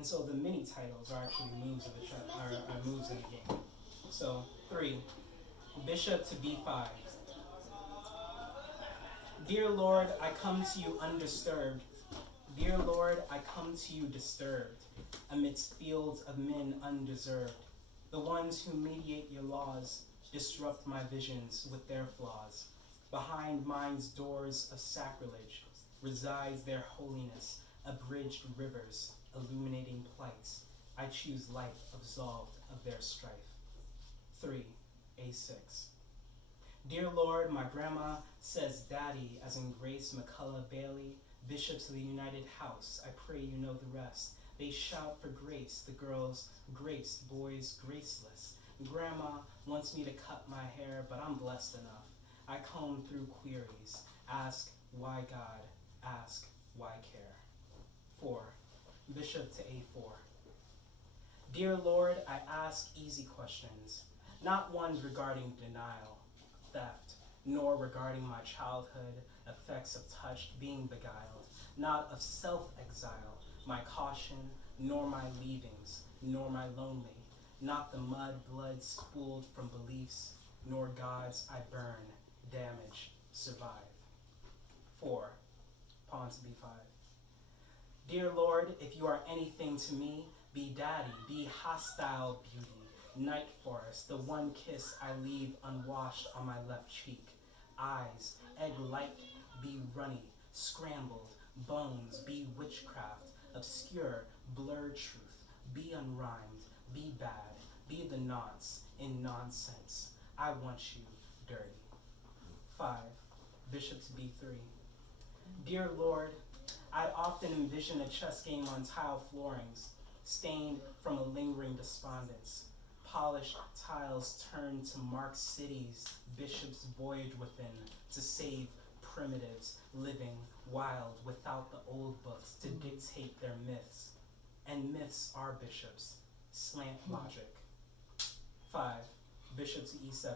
And so the mini titles are actually moves of are moves in the game. So 3, Bishop to B5. Dear Lord, I come to you undisturbed. Dear Lord, I come to you disturbed, amidst fields of men undeserved. The ones who mediate your laws disrupt my visions with their flaws. Behind mind's doors of sacrilege resides their holiness, abridged rivers, illuminating plights. I choose life absolved of their strife. 3, A6. Dear Lord, my grandma says daddy, as in Grace McCullough Bailey, bishops of the United House, I pray you know the rest. They shout for grace, the girls graced, boys graceless. Grandma wants me to cut my hair, but I'm blessed enough. I comb through queries, ask why God, ask why care. 4, Bishop to A4. Dear Lord, I ask easy questions, not ones regarding denial, theft, nor regarding my childhood, effects of touch being beguiled, not of self-exile, my caution, nor my leavings, nor my lonely, not the mud blood spooled from beliefs, nor gods I burn, damage, survive. 4, pawn to B5. Dear Lord, if you are anything to me, be daddy, be hostile beauty, night forest, the one kiss I leave unwashed on my left cheek. Eyes, egg light, be runny, scrambled, bones, be witchcraft, obscure, blurred truth, be unrhymed, be bad, be the nonce in nonsense. I want you dirty. 5, Bishop to B3. Dear Lord, I often envision a chess game on tile floorings, stained from a lingering despondence. Polished tiles turn to mark cities, bishops voyage within to save primitives, living wild without the old books to dictate their myths. And myths are bishops, slant logic. 5, Bishop to E7.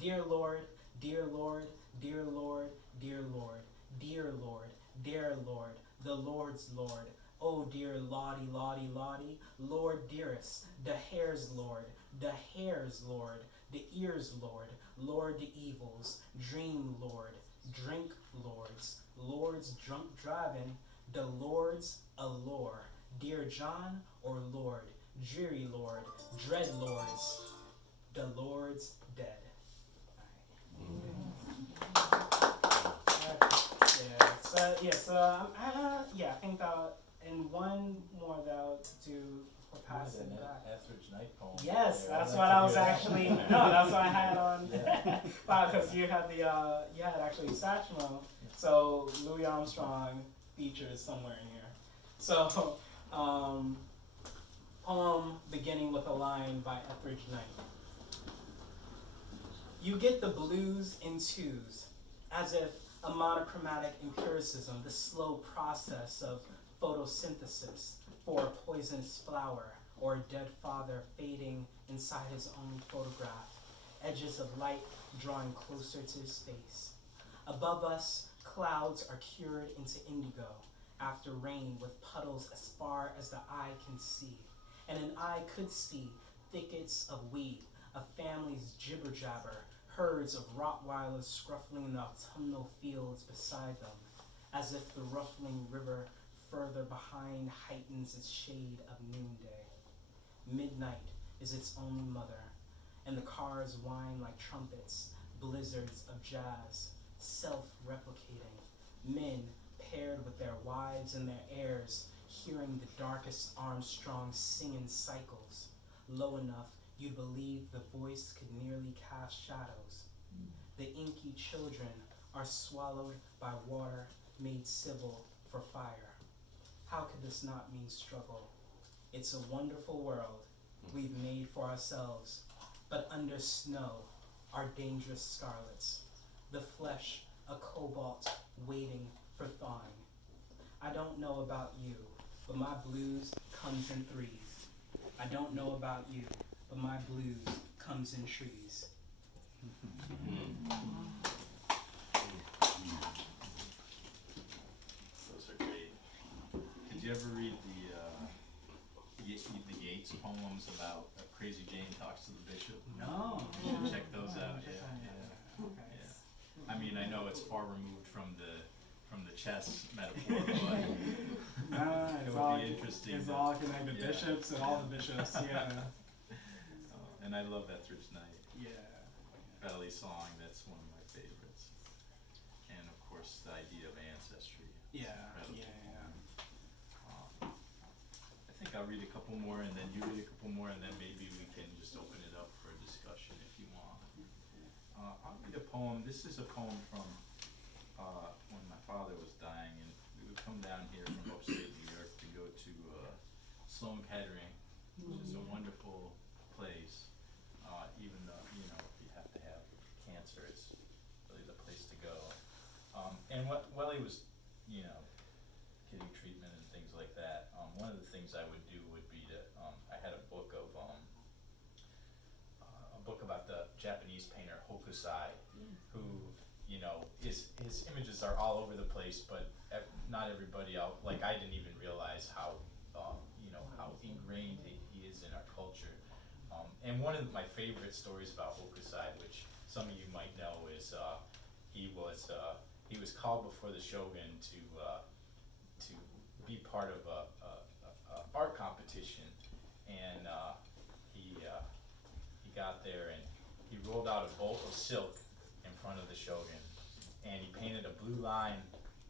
Dear Lord, dear Lord, dear Lord, dear Lord, dear Lord, dear Lord, the Lord's Lord. Oh dear Lottie, Lottie, Lottie, Lord dearest, the hair's Lord, the hair's Lord, the ears Lord, Lord the evils, dream Lord, drink lords, Lord's drunk driving, the Lord's allure, dear John or Lord, dreary Lord, dread lords, the Lord's dead. I think that in one more that'll do for passing back. Etheridge Night poem. Yes, Yeah, that's what I was actually. No, that's what I had on. Because you had the you had actually Satchmo. So Louis Armstrong features somewhere in here. So poem beginning with a line by Etheridge Knight. You get the blues in twos, as if a monochromatic empiricism, the slow process of photosynthesis for a poisonous flower or a dead father fading inside his own photograph, edges of light drawing closer to his face. Above us, clouds are cured into indigo after rain with puddles as far as the eye can see. And an eye could see thickets of wheat, a family's jibber-jabber, herds of Rottweilers scruffling in the autumnal fields beside them, as if the ruffling river further behind heightens its shade of noonday. Midnight is its only mother, and the cars whine like trumpets, blizzards of jazz, self-replicating, men paired with their wives and their heirs, hearing the darkest Armstrong sing in cycles, low enough you'd believe the voice could nearly cast shadows. The inky children are swallowed by water made civil for fire. How could this not mean struggle? It's a wonderful world we've made for ourselves, but under snow are dangerous scarlets, the flesh a cobalt waiting for thawing. I don't know about you, but my blues comes in threes. I don't know about you, but my blues comes in trees. Those are great. Did you ever read the Nate's poems about Crazy Jane Talks to the Bishop. No. You should check those out. Check Yeah, that yeah, out. Okay. yeah. I mean, I know it's far removed from the chess metaphor, but it would be interesting. It's all connected. Yeah. Bishops and all the bishops. Yeah. And I love Ethridge Knight. Yeah. Valley Song, that's one of my favorites. And of course, the idea of ancestry. Yeah. Incredible. Yeah. I think I'll read a couple more, and then you read a couple more, and then maybe we can just open it up for a discussion if you want. I'll read a poem. This is a poem from when my father was dying, and we would come down here from upstate New York to go to Sloan Kettering, which is a wonderful place. Even though, you know, if you have to have cancer, it's really the place to go. And while he was, you know, getting treatment and things like that, one of the things I would do would be to, I had a book about the Japanese painter Hokusai, who, you know, his images are all over the place, but not everybody else, like I didn't even realize how, you know, how ingrained he is in our culture. And one of my favorite stories about Hokusai, which some of you might know, is he was called before the shogun to be part of a art competition, and he got there and he rolled out a bolt of silk in front of the shogun, and he painted a blue line,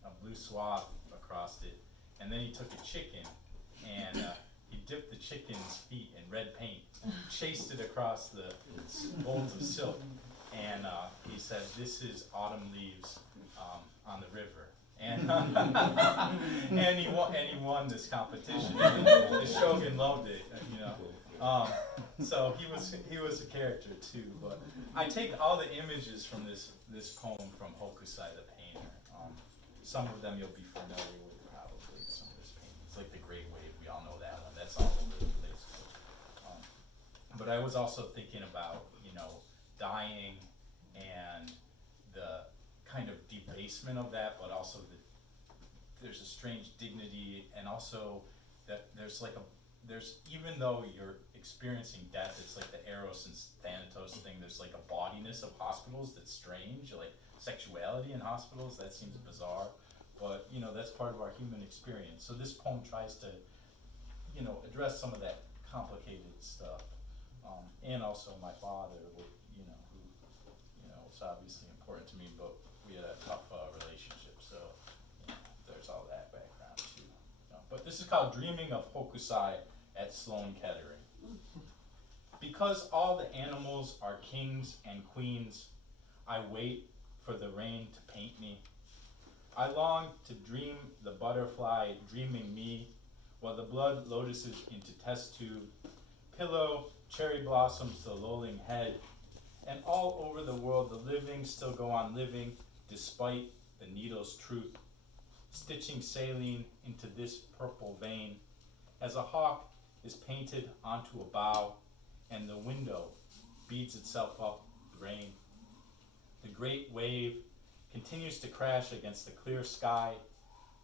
a blue swath across it, and then he took a chicken and he dipped the chicken's feet in red paint, chased it across the bolt of silk, and he said, "This is autumn leaves on the river." And and he won this competition. And the shogun loved it, you know. So he was a character too. But I take all the images from this poem from Hokusai the painter. Some of them you'll be familiar with probably. Some of his paintings, like the Great Wave, we all know that one. That's all over the place. But I was also thinking about, you know, dying and the kind of debasement of that, but also there's a strange dignity, and also that there's even though you're experiencing death, it's like the Eros and Thanatos thing, there's like a bodiness of hospitals that's strange, like sexuality in hospitals, that seems bizarre, but you know, that's part of our human experience. So this poem tries to, you know, address some of that complicated stuff. And also my father, you know, who, you know, it's obviously important to me, but we had a tough relationship, so you know, there's all that background too. But this is called Dreaming of Hokusai at Sloan Kettering. Because all the animals are kings and queens, I wait for the rain to paint me. I long to dream the butterfly dreaming me, while the blood lotuses into test tube, pillow cherry blossoms the lolling head, and all over the world the living still go on living despite the needle's truth, stitching saline into this purple vein, as a hawk is painted onto a bough, and the window beads itself up with rain. The great wave continues to crash against the clear sky.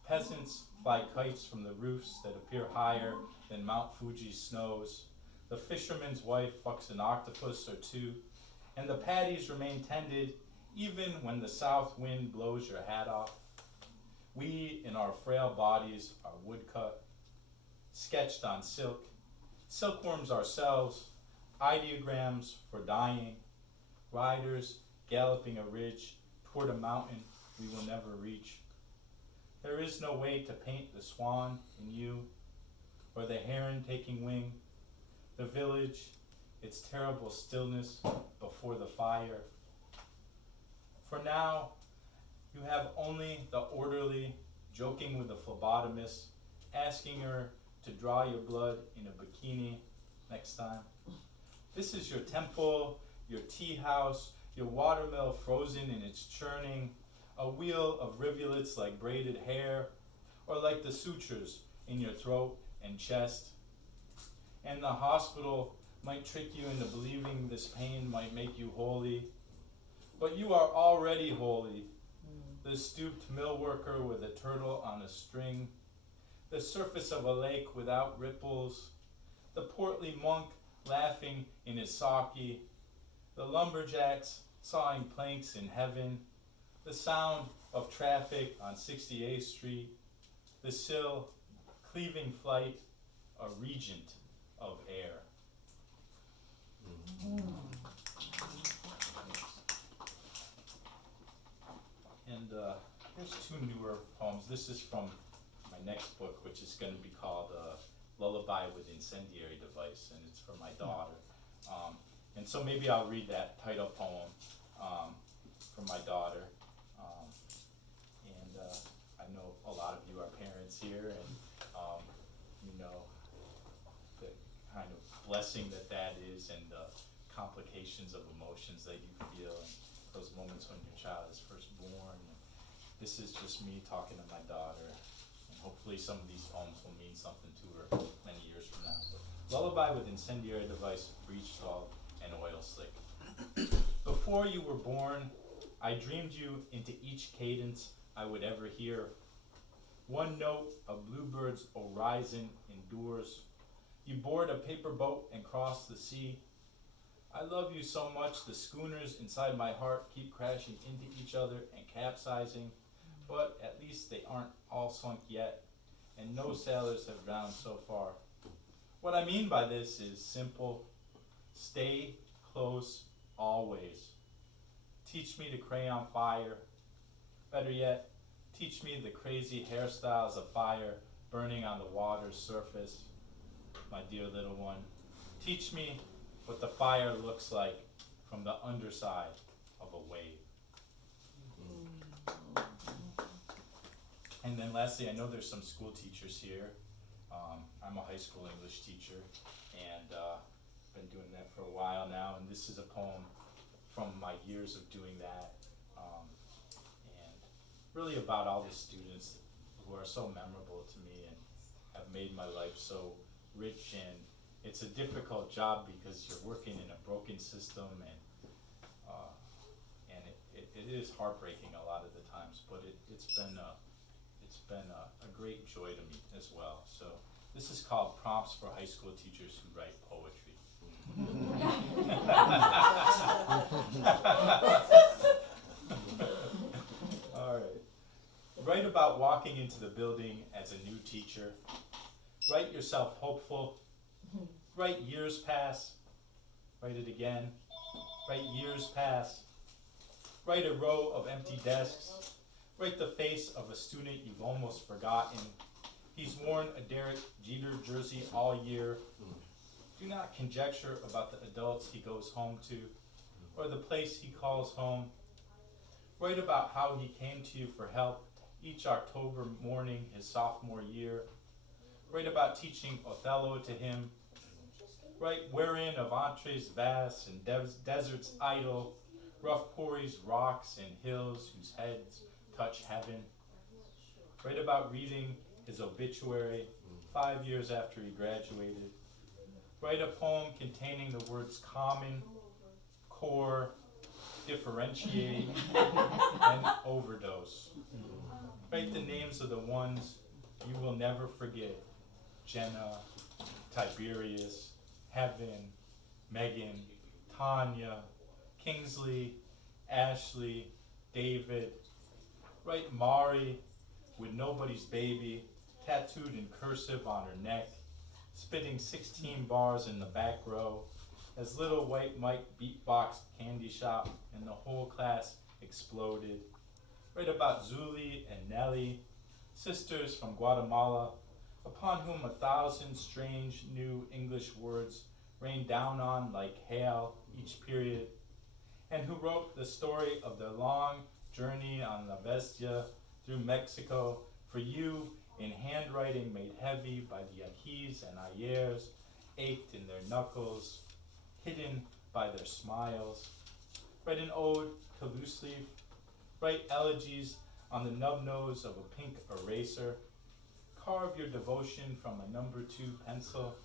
Peasants fly kites from the roofs that appear higher than Mount Fuji's snows. The fisherman's wife fucks an octopus or two, and the patties remain tended even when the south wind blows your hat off. We in our frail bodies are woodcut, sketched on silk, silkworms ourselves, ideograms for dying, riders galloping a ridge toward a mountain we will never reach. There is no way to paint the swan in you, or the heron taking wing, the village, its terrible stillness before the fire. For now, you have only the orderly joking with the phlebotomist, asking her to draw your blood in a bikini next time. This is your temple, your tea house, your watermill frozen in its churning, a wheel of rivulets like braided hair, or like the sutures in your throat and chest. And the hospital might trick you into believing this pain might make you holy, but you are already holy. The stooped mill worker with a turtle on a string, the surface of a lake without ripples, the portly monk laughing in his sake, the lumberjacks sawing planks in heaven, the sound of traffic on 68th Street, the sill cleaving flight, a regent of air. And here's two newer poems. This is from my next book, which is going to be called Lullaby with Incendiary Device, and it's for my daughter. And so maybe I'll read that title poem for my daughter. I know a lot of you are parents here, and you know the kind of blessing that is, and the complications of emotions that you feel, and those moments when your child is first born. And this is just me talking to my daughter, and hopefully some of these poems will mean something to her many years from now. Lullaby with Incendiary Device, Breech 12, and Oil Slick. Before you were born, I dreamed you into each cadence I would ever hear. One note of bluebirds' horizon endures. You board a paper boat and cross the sea. I love you so much the schooners inside my heart keep crashing into each other and capsizing, but at least they aren't all sunk yet, and no sailors have drowned so far. What I mean by this is simple. Stay close always. Teach me to crayon fire. Better yet, teach me the crazy hairstyles of fire burning on the water's surface, my dear little one. Teach me what the fire looks like from the underside of a wave. And then lastly, I know there's some school teachers here. I'm a high school English teacher, and been doing that for a while now, and this is a poem from my years of doing that, and really about all the students who are so memorable to me and have made my life so rich. And it's a difficult job because you're working in a broken system, and it is heartbreaking a lot of the times, but it's been a great joy to me as well. So this is called Prompts for High School Teachers Who Write Poetry. All right. Write about walking into the building as a new teacher. Write yourself hopeful. Write years pass. Write it again. Write years pass. Write a row of empty desks. Write the face of a student you've almost forgotten. He's worn a Derek Jeter jersey all year. Do not conjecture about the adults he goes home to, or the place he calls home. Write about how he came to you for help each October morning his sophomore year. Write about teaching Othello to him. Write wherein of entrees vast and deserts idle, rough quarries, rocks, and hills whose heads touch heaven. Write about reading his obituary 5 years after he graduated. Write a poem containing the words common, core, differentiate, and overdose. Write the names of the ones you will never forget. Jenna, Tiberius, Heaven, Megan, Tanya, Kingsley, Ashley, David. Write Mari with nobody's baby, tattooed in cursive on her neck, spitting 16 bars in the back row, as little white Mike beatboxed Candy Shop and the whole class exploded. Write about Zuli and Nellie, sisters from Guatemala, upon whom 1,000 strange new English words rained down on like hail each period, and who wrote the story of their long journey on La Bestia through Mexico for you in handwriting made heavy by the ajis and ayers, ached in their knuckles, hidden by their smiles. Write an ode to loose leaf. Write elegies on the nub nose of a pink eraser. Carve your devotion from a number 2 pencil.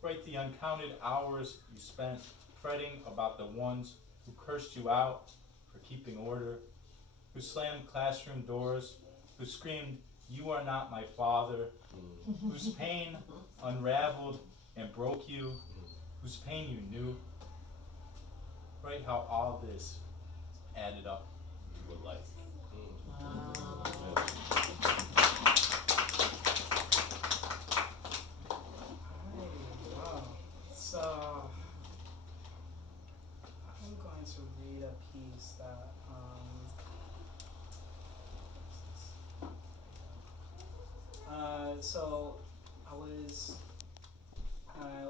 Write the uncounted hours you spent fretting about the ones who cursed you out for keeping order, who slammed classroom doors, who screamed, "You are not my father," whose pain unraveled and broke you, whose pain you knew, right? How all this added up to a life. Wow. So I'm going to read a piece that so I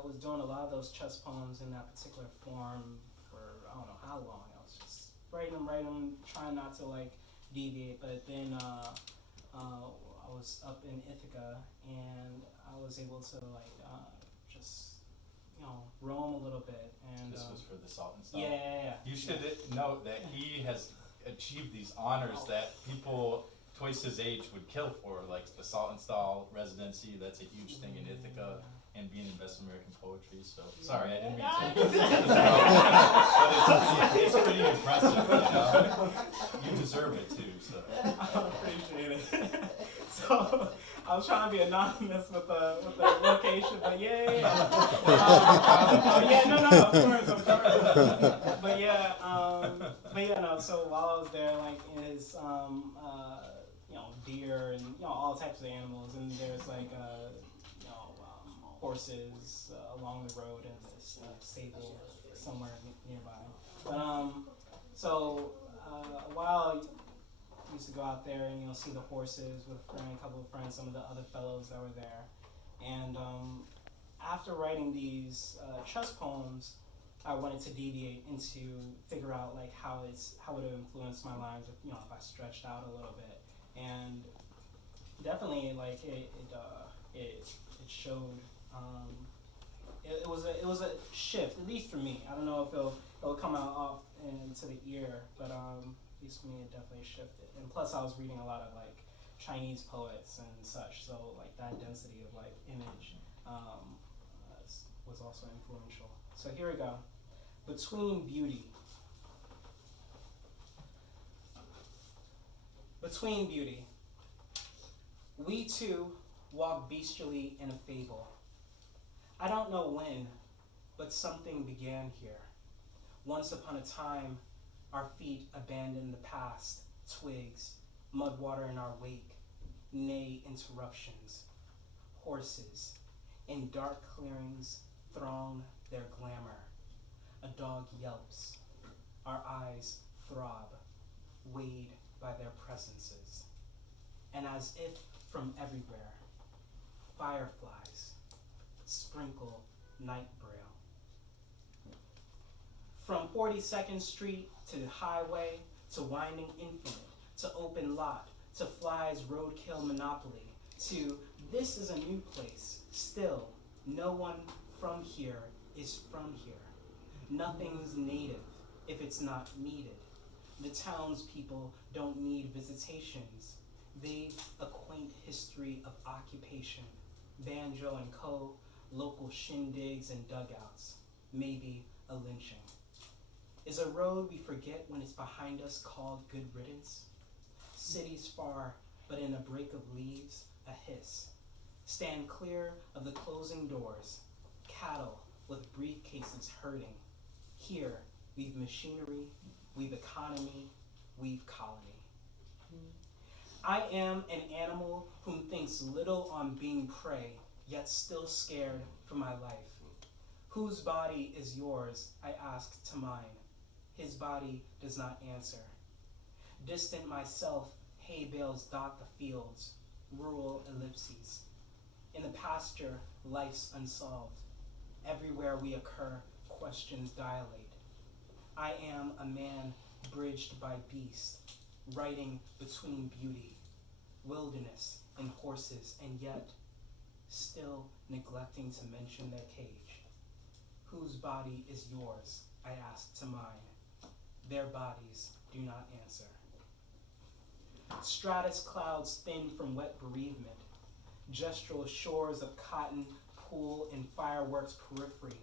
was doing a lot of those chess poems in that particular form for I don't know how long. I was just writing them, trying not to like deviate. But then I was up in Ithaca and I was able to like just roam a little bit. And This was for the Saltonstall. Yeah. You should note that he has achieved these honors that people twice his age would kill for, like the Saltonstall residency. That's a huge thing in Ithaca, and being in Best American Poetry. So sorry, I didn't mean to. But it's pretty impressive. You deserve it too. So I appreciate it. So I was trying to be anonymous with the location, but yeah. Of course. But yeah, no. So while I was there, like is deer and all types of animals, and there's like horses along the road and this stable somewhere nearby. But while I used to go out there and see the horses with a couple of friends, some of the other fellows that were there, and after writing these chess poems, I wanted to deviate into figure out like how it would influence my lines if if I stretched out a little bit, and definitely like it showed. It was a shift, at least for me. I don't know if it'll come out off into the ear, but at least for me it definitely shifted. And plus I was reading a lot of like Chinese poets and such, so like that density of like image was also influential. So here we go. Between beauty. Between beauty. We two walk bestially in a fable. I don't know when, but something began here. Once upon a time, our feet abandoned the past, twigs, mud water in our wake, nay interruptions. Horses, in dark clearings, throng their glamour. A dog yelps. Our eyes throb, weighed by their presences. And as if from everywhere, fireflies sprinkle night braille. From 42nd Street to the highway, to winding infinite, to open lot, to flies roadkill monopoly, to this is a new place, still no one from here is from here. Nothing's native if it's not needed. The townspeople don't need visitations. They've a quaint history of occupation, banjo and co, local shindigs and dugouts, maybe a lynching. Is a road we forget when it's behind us called good riddance? Cities far, but in a break of leaves, a hiss. Stand clear of the closing doors, cattle with briefcases herding. Here, we've machinery, we've economy, we've colony. I am an animal whom thinks little on being prey, yet still scared for my life. Whose body is yours, I ask to mine. His body does not answer. Distant myself, hay bales dot the fields, rural ellipses. In the pasture, life's unsolved. Everywhere we occur, questions dilate. I am a man bridged by beast, writing between beauty, wilderness, and horses, and yet still neglecting to mention their cage. Whose body is yours, I ask to mine. Their bodies do not answer. Stratus clouds thin from wet bereavement, gestural shores of cotton, pool, and fireworks periphery.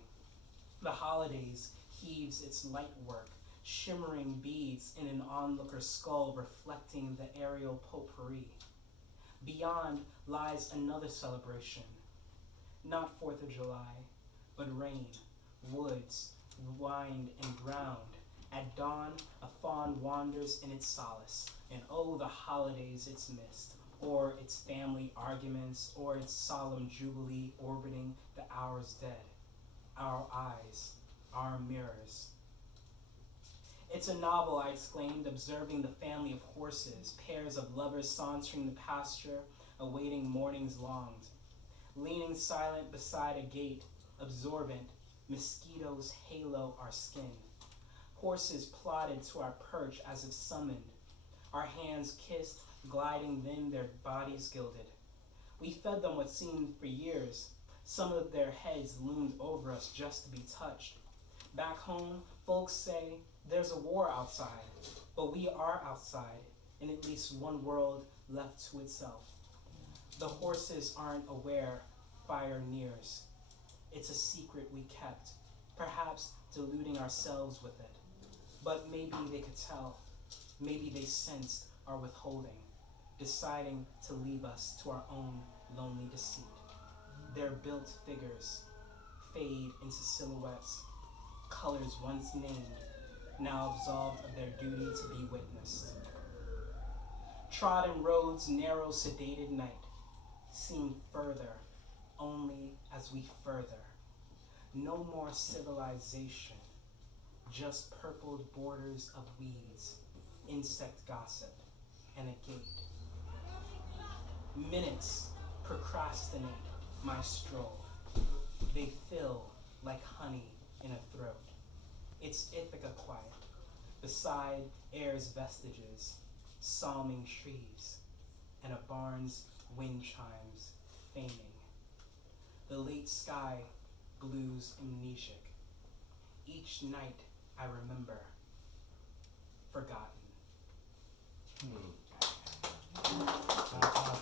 The holidays heaves its light work, shimmering beads in an onlooker's skull reflecting the aerial potpourri. Beyond lies another celebration. not 4th of July, but rain, woods, wind and ground. At dawn, a fawn wanders in its solace, and oh, the holidays it's missed, or its family arguments, or its solemn jubilee orbiting the hours dead. Our eyes, our mirrors. It's a novel, I exclaimed, observing the family of horses, pairs of lovers sauntering the pasture, awaiting morning's longed. Leaning silent beside a gate, absorbent, mosquitoes halo our skin. Horses plodded to our perch as if summoned. Our hands kissed, gliding then their bodies gilded. We fed them what seemed for years. Some of their heads loomed over us just to be touched. Back home, folks say there's a war outside, but we are outside, in at least one world left to itself. The horses aren't aware fire nears. It's a secret we kept, perhaps deluding ourselves with it. But maybe they could tell, maybe they sensed our withholding, deciding to leave us to our own lonely deceit. Their built figures fade into silhouettes, colors once named, now absolved of their duty to be witnessed. Trodden roads, narrow, sedated night, seem further, only as we further. No more civilization, just purpled borders of weeds, insect gossip, and a gate. Minutes procrastinate my stroll. They fill like honey in a throat. It's Ithaca quiet, beside air's vestiges, psalming trees, and a barn's wind chimes feigning. The late sky blues amnesic. Each night I remember, forgotten.